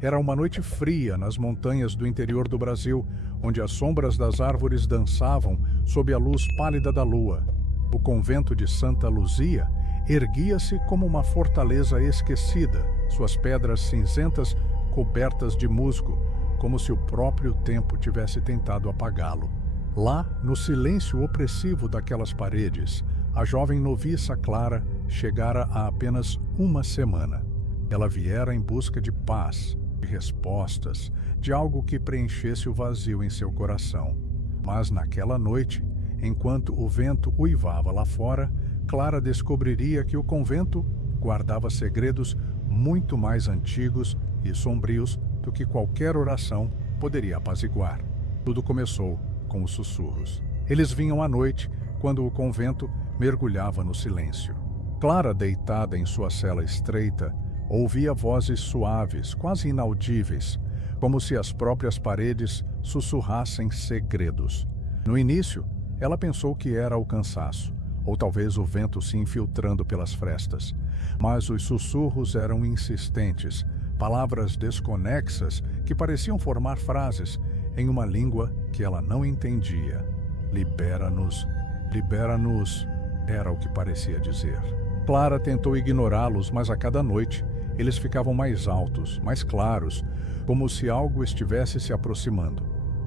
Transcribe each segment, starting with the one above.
Era uma noite fria nas montanhas do interior do Brasil, onde as sombras das árvores dançavam sob a luz pálida da lua. O convento de Santa Luzia erguia-se como uma fortaleza esquecida, suas pedras cinzentas cobertas de musgo, como se o próprio tempo tivesse tentado apagá-lo. Lá, no silêncio opressivo daquelas paredes, a jovem noviça Clara chegara há apenas uma semana. Ela viera em busca de paz, de respostas, de algo que preenchesse o vazio em seu coração. Mas naquela noite, enquanto o vento uivava lá fora, Clara descobriria que o convento guardava segredos muito mais antigos e sombrios do que qualquer oração poderia apaziguar. Tudo começou com os sussurros. Eles vinham à noite, quando o convento mergulhava no silêncio. Clara, deitada em sua cela estreita, ouvia vozes suaves, quase inaudíveis, como se as próprias paredes sussurrassem segredos. No início, ela pensou que era o cansaço, ou talvez o vento se infiltrando pelas frestas. Mas os sussurros eram insistentes, palavras desconexas que pareciam formar frases em uma língua que ela não entendia. Libera-nos, libera-nos, era o que parecia dizer. Clara tentou ignorá-los, mas a cada noite eles ficavam mais altos, mais claros, como se algo estivesse se aproximando.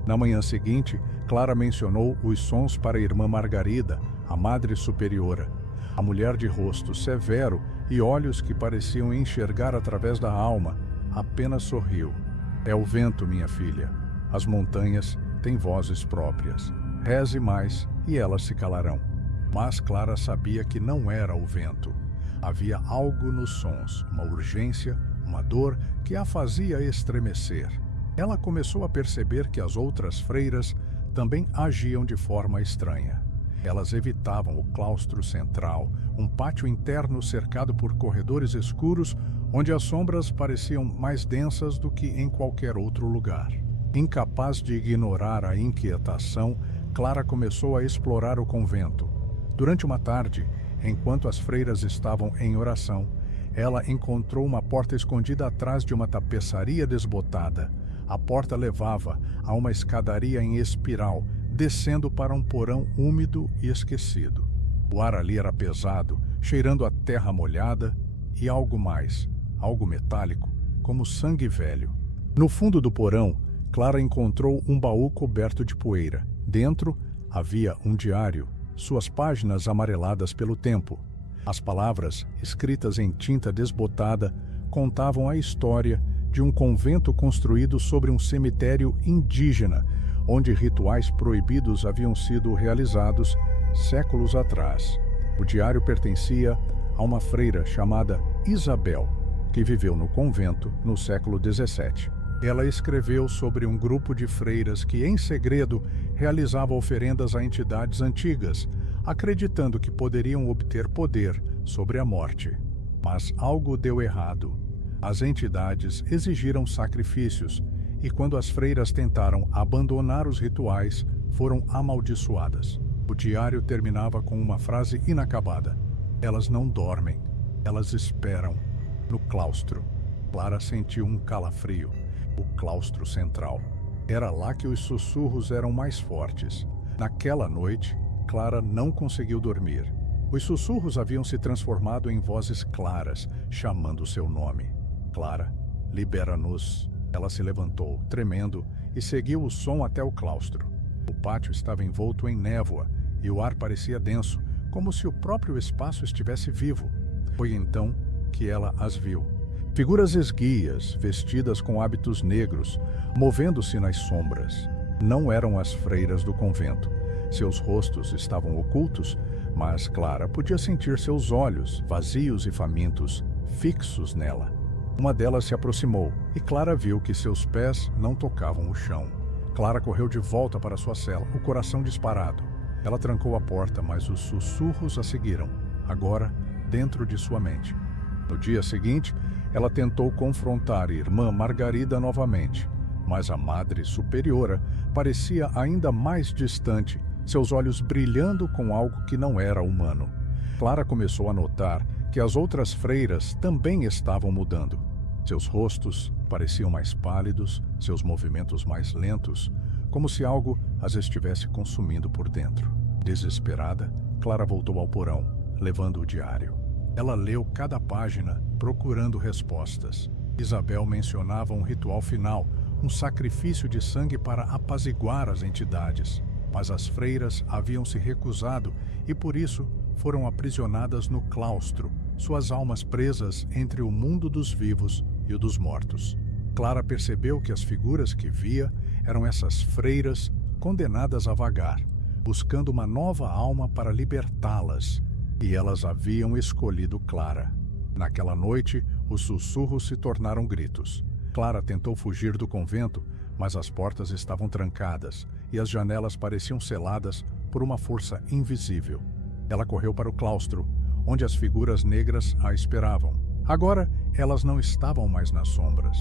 Na manhã seguinte, Clara mencionou os sons para a irmã Margarida, a Madre Superiora. A mulher de rosto severo e olhos que pareciam enxergar através da alma, apenas sorriu. É o vento, minha filha. As montanhas têm vozes próprias. Reze mais e elas se calarão. Mas Clara sabia que não era o vento. Havia algo nos sons, uma urgência, uma dor que a fazia estremecer. Ela começou a perceber que as outras freiras também agiam de forma estranha. Elas evitavam o claustro central, um pátio interno cercado por corredores escuros, onde as sombras pareciam mais densas do que em qualquer outro lugar. Incapaz de ignorar a inquietação, Clara começou a explorar o convento. Durante uma tarde, enquanto as freiras estavam em oração, ela encontrou uma porta escondida atrás de uma tapeçaria desbotada. A porta levava a uma escadaria em espiral, descendo para um porão úmido e esquecido. O ar ali era pesado, cheirando a terra molhada e algo mais, algo metálico, como sangue velho. No fundo do porão, Clara encontrou um baú coberto de poeira. Dentro havia um diário, suas páginas amareladas pelo tempo. As palavras, escritas em tinta desbotada, contavam a história de um convento construído sobre um cemitério indígena, onde rituais proibidos haviam sido realizados séculos atrás. O diário pertencia a uma freira chamada Isabel, que viveu no convento no século XVII. Ela escreveu sobre um grupo de freiras que, em segredo, realizava oferendas a entidades antigas, acreditando que poderiam obter poder sobre a morte. Mas algo deu errado. As entidades exigiram sacrifícios e, quando as freiras tentaram abandonar os rituais, foram amaldiçoadas. O diário terminava com uma frase inacabada: elas não dormem, elas esperam. No claustro. Clara sentiu um calafrio. O claustro central. Era lá que os sussurros eram mais fortes. Naquela noite, Clara não conseguiu dormir. Os sussurros haviam se transformado em vozes claras, chamando seu nome. Clara, libera-nos. Ela se levantou, tremendo, e seguiu o som até o claustro. O pátio estava envolto em névoa, e o ar parecia denso, como se o próprio espaço estivesse vivo. Foi então que ela as viu. Figuras esguias, vestidas com hábitos negros, movendo-se nas sombras. Não eram as freiras do convento. Seus rostos estavam ocultos, mas Clara podia sentir seus olhos, vazios e famintos, fixos nela. Uma delas se aproximou, e Clara viu que seus pés não tocavam o chão. Clara correu de volta para sua cela, o coração disparado. Ela trancou a porta, mas os sussurros a seguiram, agora dentro de sua mente. No dia seguinte, ela tentou confrontar a irmã Margarida novamente, mas a Madre Superiora parecia ainda mais distante, seus olhos brilhando com algo que não era humano. Clara começou a notar que as outras freiras também estavam mudando. Seus rostos pareciam mais pálidos, seus movimentos mais lentos, como se algo as estivesse consumindo por dentro. Desesperada, Clara voltou ao porão, levando o diário. Ela leu cada página, procurando respostas. Isabel mencionava um ritual final, um sacrifício de sangue para apaziguar as entidades. Mas as freiras haviam se recusado e, por isso, foram aprisionadas no claustro, suas almas presas entre o mundo dos vivos e o dos mortos. Clara percebeu que as figuras que via eram essas freiras condenadas a vagar, buscando uma nova alma para libertá-las. E elas haviam escolhido Clara. Naquela noite, os sussurros se tornaram gritos. Clara tentou fugir do convento, mas as portas estavam trancadas e as janelas pareciam seladas por uma força invisível. Ela correu para o claustro, onde as figuras negras a esperavam. Agora, elas não estavam mais nas sombras.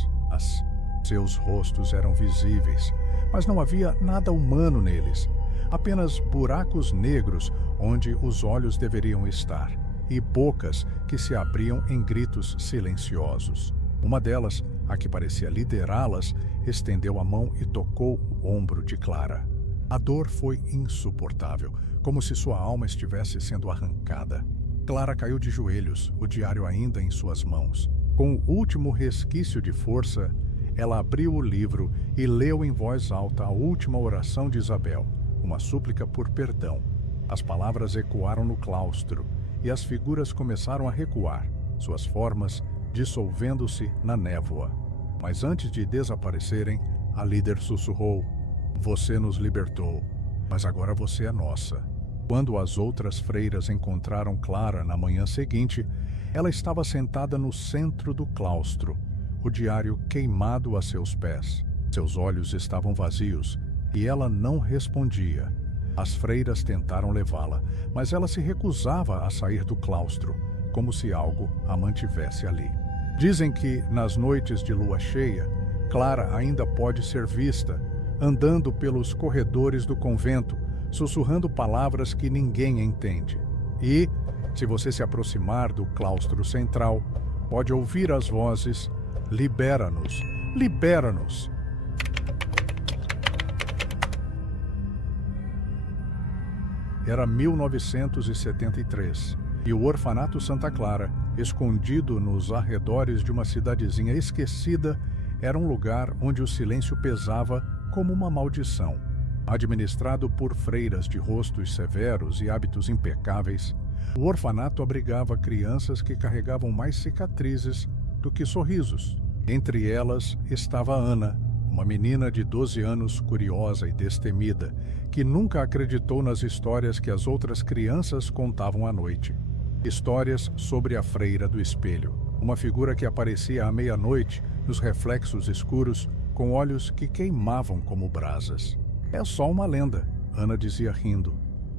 Seus rostos eram visíveis, mas não havia nada humano neles. Apenas buracos negros onde os olhos deveriam estar, e bocas que se abriam em gritos silenciosos. Uma delas, a que parecia liderá-las, estendeu a mão e tocou o ombro de Clara. A dor foi insuportável, como se sua alma estivesse sendo arrancada. Clara caiu de joelhos, o diário ainda em suas mãos. Com o último resquício de força, ela abriu o livro e leu em voz alta a última oração de Isabel, uma súplica por perdão. As palavras ecoaram no claustro e as figuras começaram a recuar, suas formas dissolvendo-se na névoa. Mas antes de desaparecerem, a líder sussurrou: "Você nos libertou, mas agora você é nossa." Quando as outras freiras encontraram Clara na manhã seguinte, ela estava sentada no centro do claustro, o diário queimado a seus pés. Seus olhos estavam vazios e ela não respondia. As freiras tentaram levá-la, mas ela se recusava a sair do claustro, como se algo a mantivesse ali. Dizem que, nas noites de lua cheia, Clara ainda pode ser vista, andando pelos corredores do convento, sussurrando palavras que ninguém entende. E, se você se aproximar do claustro central, pode ouvir as vozes: "Libera-nos! Libera-nos!" Era 1973, e o Orfanato Santa Clara, escondido nos arredores de uma cidadezinha esquecida, era um lugar onde o silêncio pesava como uma maldição. Administrado por freiras de rostos severos e hábitos impecáveis, o orfanato abrigava crianças que carregavam mais cicatrizes do que sorrisos. Entre elas estava Ana, uma menina de 12 anos curiosa e destemida, que nunca acreditou nas histórias que as outras crianças contavam à noite. Histórias sobre a freira do espelho, uma figura que aparecia à meia-noite nos reflexos escuros, com olhos que queimavam como brasas. "É só uma lenda", Ana dizia rindo.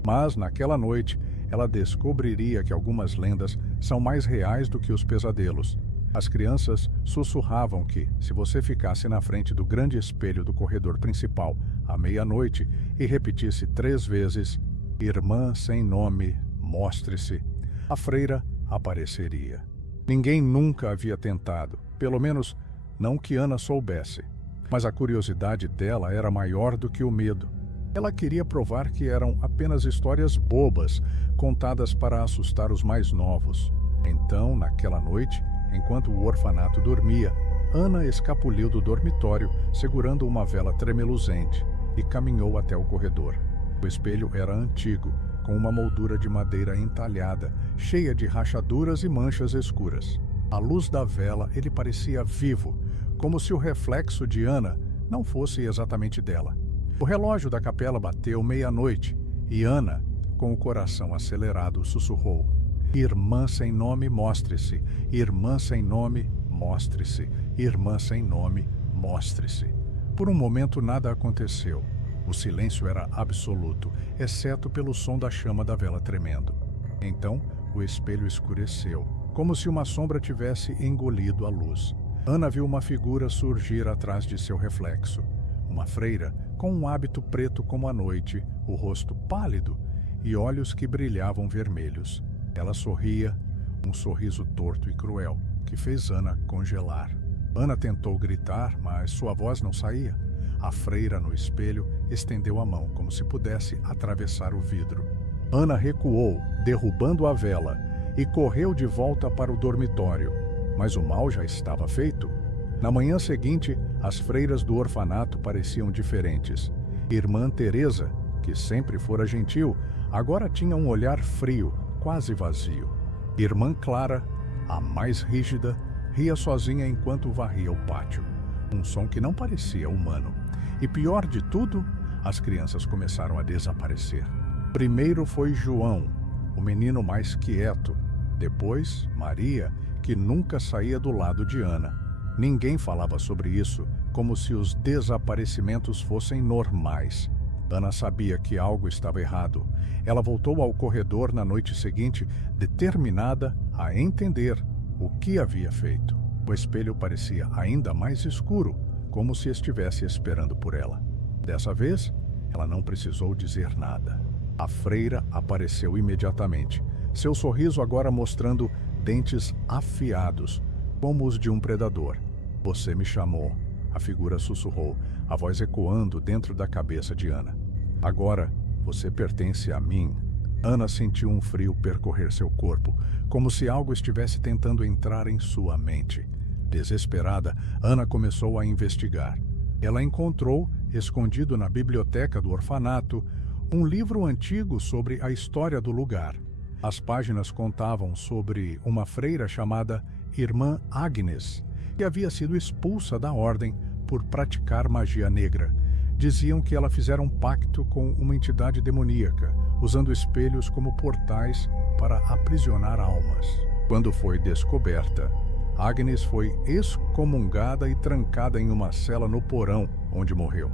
Mas, naquela noite, ela descobriria que algumas lendas são mais reais do que os pesadelos. As crianças sussurravam que, se você ficasse na frente do grande espelho do corredor principal à meia-noite e repetisse 3 vezes: "Irmã sem nome, mostre-se", a freira apareceria. Ninguém nunca havia tentado, pelo menos não que Ana soubesse. Mas a curiosidade dela era maior do que o medo. Ela queria provar que eram apenas histórias bobas, contadas para assustar os mais novos. Então, naquela noite, enquanto o orfanato dormia, Ana escapuliu do dormitório, segurando uma vela tremeluzente, e caminhou até o corredor. O espelho era antigo, com uma moldura de madeira entalhada, cheia de rachaduras e manchas escuras. À luz da vela, ele parecia vivo, como se o reflexo de Ana não fosse exatamente dela. O relógio da capela bateu meia-noite e Ana, com o coração acelerado, sussurrou: "Irmã sem nome, mostre-se. Irmã sem nome, mostre-se. Irmã sem nome, mostre-se." Por um momento nada aconteceu. O silêncio era absoluto, exceto pelo som da chama da vela tremendo. Então, o espelho escureceu, como se uma sombra tivesse engolido a luz. Ana viu uma figura surgir atrás de seu reflexo. Uma freira com um hábito preto como a noite, o rosto pálido e olhos que brilhavam vermelhos. Ela sorria, um sorriso torto e cruel, que fez Ana congelar. Ana tentou gritar, mas sua voz não saía. A freira, no espelho, estendeu a mão, como se pudesse atravessar o vidro. Ana recuou, derrubando a vela, e correu de volta para o dormitório. Mas o mal já estava feito. Na manhã seguinte, as freiras do orfanato pareciam diferentes. Irmã Teresa, que sempre fora gentil, agora tinha um olhar frio, quase vazio. Irmã Clara, a mais rígida, ria sozinha enquanto varria o pátio. Um som que não parecia humano. E pior de tudo, as crianças começaram a desaparecer. Primeiro foi João, o menino mais quieto. Depois, Maria, que nunca saía do lado de Ana. Ninguém falava sobre isso, como se os desaparecimentos fossem normais. Ana sabia que algo estava errado. Ela voltou ao corredor na noite seguinte, determinada a entender o que havia feito. O espelho parecia ainda mais escuro, como se estivesse esperando por ela. Dessa vez, ela não precisou dizer nada. A freira apareceu imediatamente, seu sorriso agora mostrando dentes afiados, como os de um predador. "Você me chamou", a figura sussurrou, a voz ecoando dentro da cabeça de Ana. "Agora, você pertence a mim." Ana sentiu um frio percorrer seu corpo, como se algo estivesse tentando entrar em sua mente. Desesperada, Ana começou a investigar. Ela encontrou, escondido na biblioteca do orfanato, um livro antigo sobre a história do lugar. As páginas contavam sobre uma freira chamada Irmã Agnes, que havia sido expulsa da ordem por praticar magia negra. Diziam que ela fizera um pacto com uma entidade demoníaca, usando espelhos como portais para aprisionar almas. Quando foi descoberta, Agnes foi excomungada e trancada em uma cela no porão, onde morreu.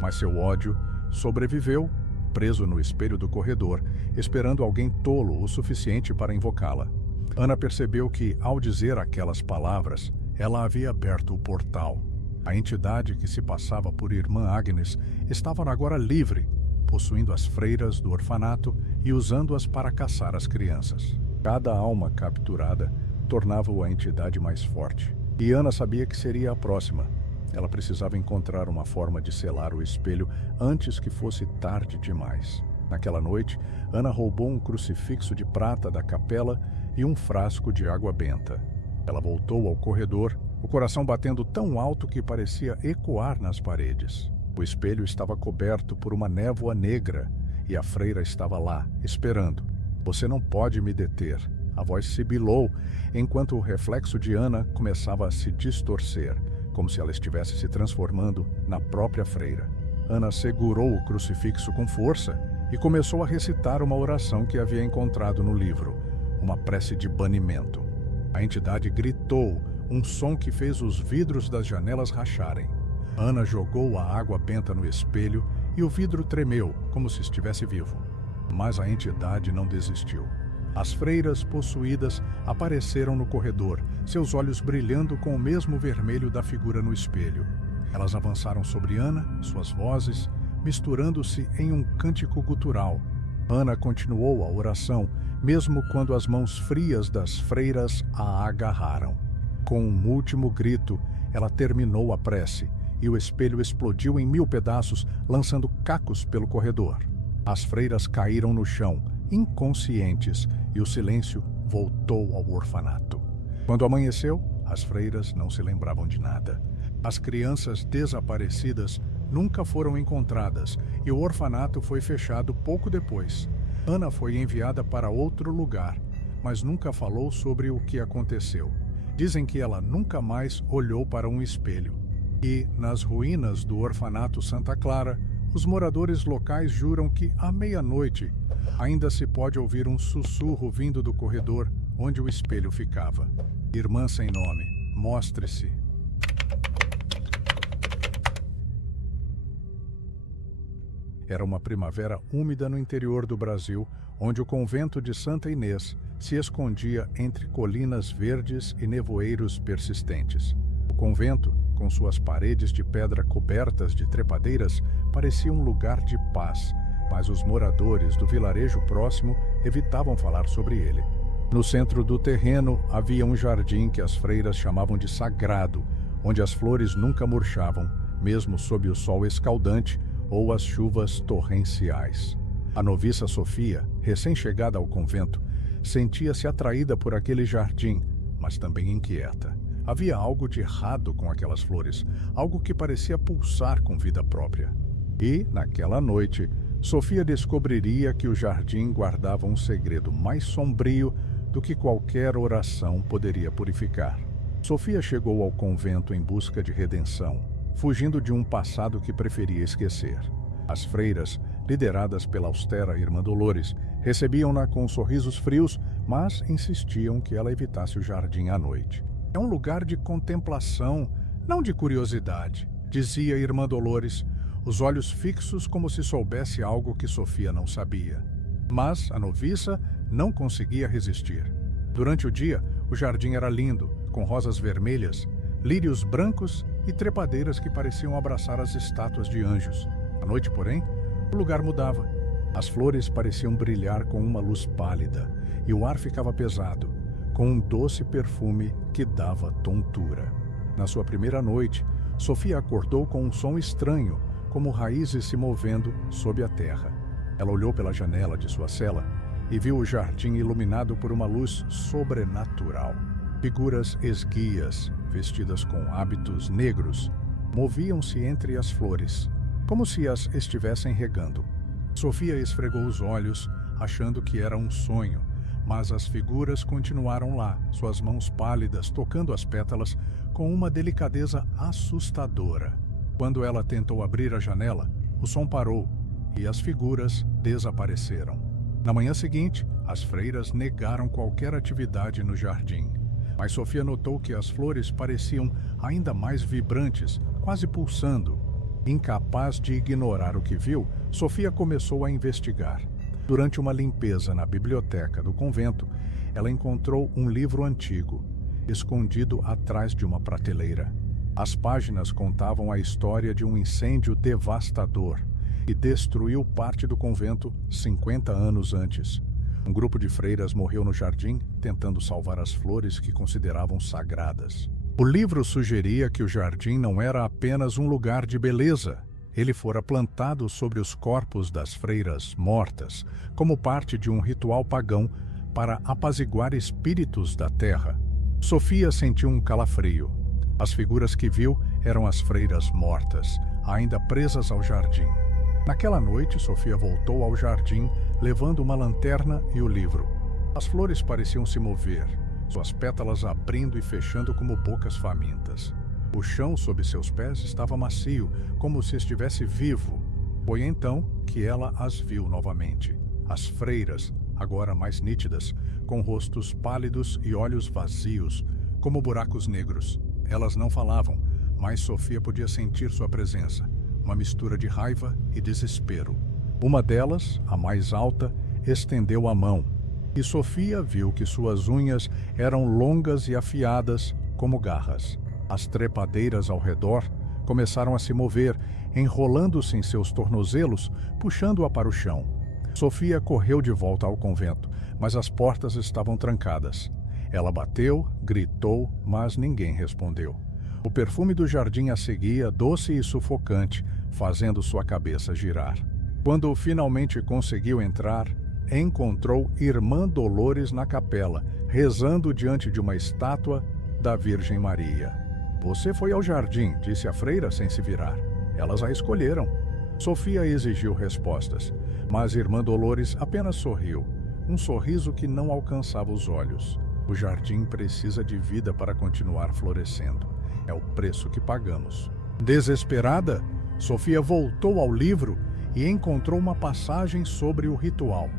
Mas seu ódio sobreviveu, preso no espelho do corredor, esperando alguém tolo o suficiente para invocá-la. Ana percebeu que, ao dizer aquelas palavras, ela havia aberto o portal. A entidade que se passava por Irmã Agnes estava agora livre, possuindo as freiras do orfanato e usando-as para caçar as crianças. Cada alma capturada tornava-o a entidade mais forte. E Ana sabia que seria a próxima. Ela precisava encontrar uma forma de selar o espelho antes que fosse tarde demais. Naquela noite, Ana roubou um crucifixo de prata da capela e um frasco de água benta. Ela voltou ao corredor, o coração batendo tão alto que parecia ecoar nas paredes. O espelho estava coberto por uma névoa negra e a freira estava lá, esperando. "Você não pode me deter." A voz sibilou, enquanto o reflexo de Ana começava a se distorcer, como se ela estivesse se transformando na própria freira. Ana segurou o crucifixo com força e começou a recitar uma oração que havia encontrado no livro, uma prece de banimento. A entidade gritou, um som que fez os vidros das janelas racharem. Ana jogou a água benta no espelho e o vidro tremeu, como se estivesse vivo. Mas a entidade não desistiu. As freiras possuídas apareceram no corredor, seus olhos brilhando com o mesmo vermelho da figura no espelho. Elas avançaram sobre Ana, suas vozes, misturando-se em um cântico gutural. Ana continuou a oração, mesmo quando as mãos frias das freiras a agarraram. Com um último grito, ela terminou a prece, e o espelho explodiu em 1000 pedaços, lançando cacos pelo corredor. As freiras caíram no chão, inconscientes, e o silêncio voltou ao orfanato. Quando amanheceu, as freiras não se lembravam de nada. As crianças desaparecidas nunca foram encontradas e o orfanato foi fechado pouco depois. Ana foi enviada para outro lugar, mas nunca falou sobre o que aconteceu. Dizem que ela nunca mais olhou para um espelho. E, nas ruínas do orfanato Santa Clara, os moradores locais juram que, à meia-noite, ainda se pode ouvir um sussurro vindo do corredor onde o espelho ficava. Irmã sem nome, mostre-se. Era uma primavera úmida no interior do Brasil, onde o convento de Santa Inês se escondia entre colinas verdes e nevoeiros persistentes. O convento, com suas paredes de pedra cobertas de trepadeiras, parecia um lugar de paz, mas os moradores do vilarejo próximo evitavam falar sobre ele. No centro do terreno havia um jardim que as freiras chamavam de sagrado, onde as flores nunca murchavam, mesmo sob o sol escaldante ou as chuvas torrenciais. A noviça Sofia, recém-chegada ao convento, sentia-se atraída por aquele jardim, mas também inquieta. Havia algo de errado com aquelas flores, algo que parecia pulsar com vida própria. E, naquela noite, Sofia descobriria que o jardim guardava um segredo mais sombrio do que qualquer oração poderia purificar. Sofia chegou ao convento em busca de redenção, fugindo de um passado que preferia esquecer. As freiras, lideradas pela austera Irmã Dolores, recebiam-na com sorrisos frios, mas insistiam que ela evitasse o jardim à noite. É um lugar de contemplação, não de curiosidade, dizia Irmã Dolores, os olhos fixos como se soubesse algo que Sofia não sabia. Mas a noviça não conseguia resistir. Durante o dia, o jardim era lindo, com rosas vermelhas, lírios brancos e trepadeiras que pareciam abraçar as estátuas de anjos. À noite, porém, o lugar mudava. As flores pareciam brilhar com uma luz pálida e o ar ficava pesado, com um doce perfume que dava tontura. Na sua primeira noite, Sofia acordou com um som estranho, como raízes se movendo sob a terra. Ela olhou pela janela de sua cela e viu o jardim iluminado por uma luz sobrenatural. Figuras esguias, vestidas com hábitos negros, moviam-se entre as flores, como se as estivessem regando. Sofia esfregou os olhos, achando que era um sonho, mas as figuras continuaram lá, suas mãos pálidas tocando as pétalas com uma delicadeza assustadora. Quando ela tentou abrir a janela, o som parou e as figuras desapareceram. Na manhã seguinte, as freiras negaram qualquer atividade no jardim. Mas Sofia notou que as flores pareciam ainda mais vibrantes, quase pulsando. Incapaz de ignorar o que viu, Sofia começou a investigar. Durante uma limpeza na biblioteca do convento, ela encontrou um livro antigo, escondido atrás de uma prateleira. As páginas contavam a história de um incêndio devastador que destruiu parte do convento 50 anos antes. Um grupo de freiras morreu no jardim tentando salvar as flores que consideravam sagradas. O livro sugeria que o jardim não era apenas um lugar de beleza. Ele fora plantado sobre os corpos das freiras mortas, como parte de um ritual pagão para apaziguar espíritos da terra. Sofia sentiu um calafrio. As figuras que viu eram as freiras mortas, ainda presas ao jardim. Naquela noite, Sofia voltou ao jardim, levando uma lanterna e o livro. As flores pareciam se mover, suas pétalas abrindo e fechando como bocas famintas. O chão sob seus pés estava macio, como se estivesse vivo. Foi então que ela as viu novamente. As freiras, agora mais nítidas, com rostos pálidos e olhos vazios, como buracos negros. Elas não falavam, mas Sofia podia sentir sua presença, uma mistura de raiva e desespero. Uma delas, a mais alta, estendeu a mão, e Sofia viu que suas unhas eram longas e afiadas como garras. As trepadeiras ao redor começaram a se mover, enrolando-se em seus tornozelos, puxando-a para o chão. Sofia correu de volta ao convento, mas as portas estavam trancadas. Ela bateu, gritou, mas ninguém respondeu. O perfume do jardim a seguia, doce e sufocante, fazendo sua cabeça girar. Quando finalmente conseguiu entrar, encontrou Irmã Dolores na capela, rezando diante de uma estátua da Virgem Maria. "Você foi ao jardim", disse a freira sem se virar. Elas a escolheram. Sofia exigiu respostas, mas Irmã Dolores apenas sorriu, um sorriso que não alcançava os olhos. O jardim precisa de vida para continuar florescendo. É o preço que pagamos. Desesperada, Sofia voltou ao livro e encontrou uma passagem sobre o ritual.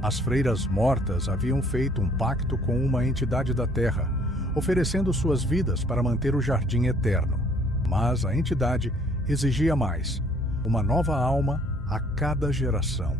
As freiras mortas haviam feito um pacto com uma entidade da terra, oferecendo suas vidas para manter o jardim eterno. Mas a entidade exigia mais, uma nova alma a cada geração.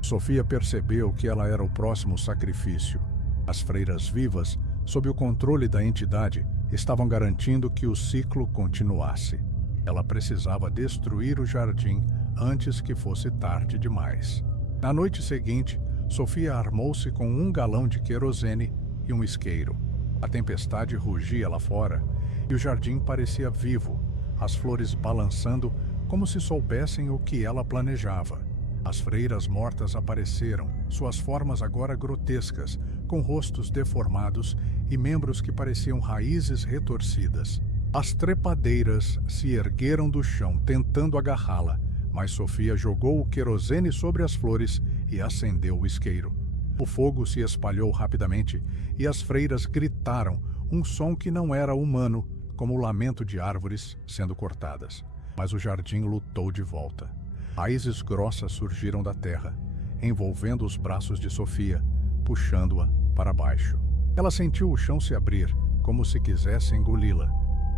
Sofia percebeu que ela era o próximo sacrifício. As freiras vivas, sob o controle da entidade, estavam garantindo que o ciclo continuasse. Ela precisava destruir o jardim antes que fosse tarde demais. Na noite seguinte, Sofia armou-se com um galão de querosene e um isqueiro. A tempestade rugia lá fora e o jardim parecia vivo, as flores balançando como se soubessem o que ela planejava. As freiras mortas apareceram, suas formas agora grotescas, com rostos deformados e membros que pareciam raízes retorcidas. As trepadeiras se ergueram do chão tentando agarrá-la, mas Sofia jogou o querosene sobre as flores e acendeu o isqueiro. O fogo se espalhou rapidamente e as freiras gritaram, um som que não era humano, como o lamento de árvores sendo cortadas. Mas o jardim lutou de volta. Raízes grossas surgiram da terra, envolvendo os braços de Sofia, puxando-a para baixo. Ela sentiu o chão se abrir, como se quisesse engoli-la.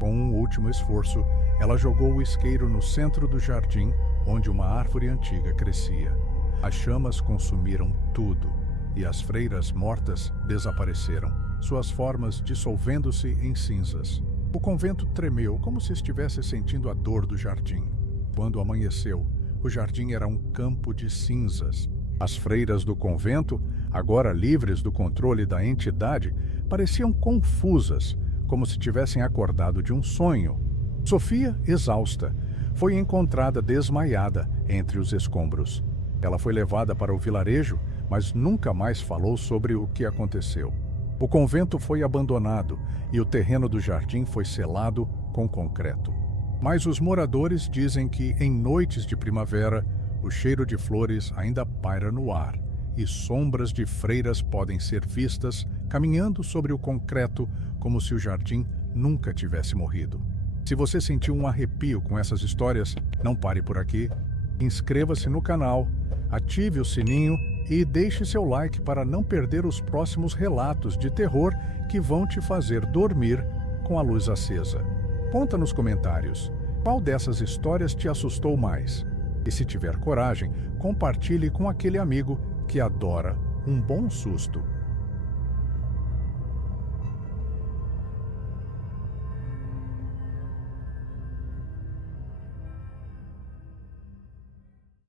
Com um último esforço, ela jogou o isqueiro no centro do jardim, onde uma árvore antiga crescia. As chamas consumiram tudo, e as freiras mortas desapareceram, suas formas dissolvendo-se em cinzas. O convento tremeu, como se estivesse sentindo a dor do jardim. Quando amanheceu, o jardim era um campo de cinzas. As freiras do convento, agora livres do controle da entidade, pareciam confusas, como se tivessem acordado de um sonho. Sofia, exausta, foi encontrada desmaiada entre os escombros. Ela foi levada para o vilarejo, mas nunca mais falou sobre o que aconteceu. O convento foi abandonado e o terreno do jardim foi selado com concreto. Mas os moradores dizem que, em noites de primavera, o cheiro de flores ainda paira no ar e sombras de freiras podem ser vistas caminhando sobre o concreto como se o jardim nunca tivesse morrido. Se você sentiu um arrepio com essas histórias, não pare por aqui. Inscreva-se no canal, ative o sininho e deixe seu like para não perder os próximos relatos de terror que vão te fazer dormir com a luz acesa. Conta nos comentários qual dessas histórias te assustou mais. E se tiver coragem, compartilhe com aquele amigo que adora um bom susto.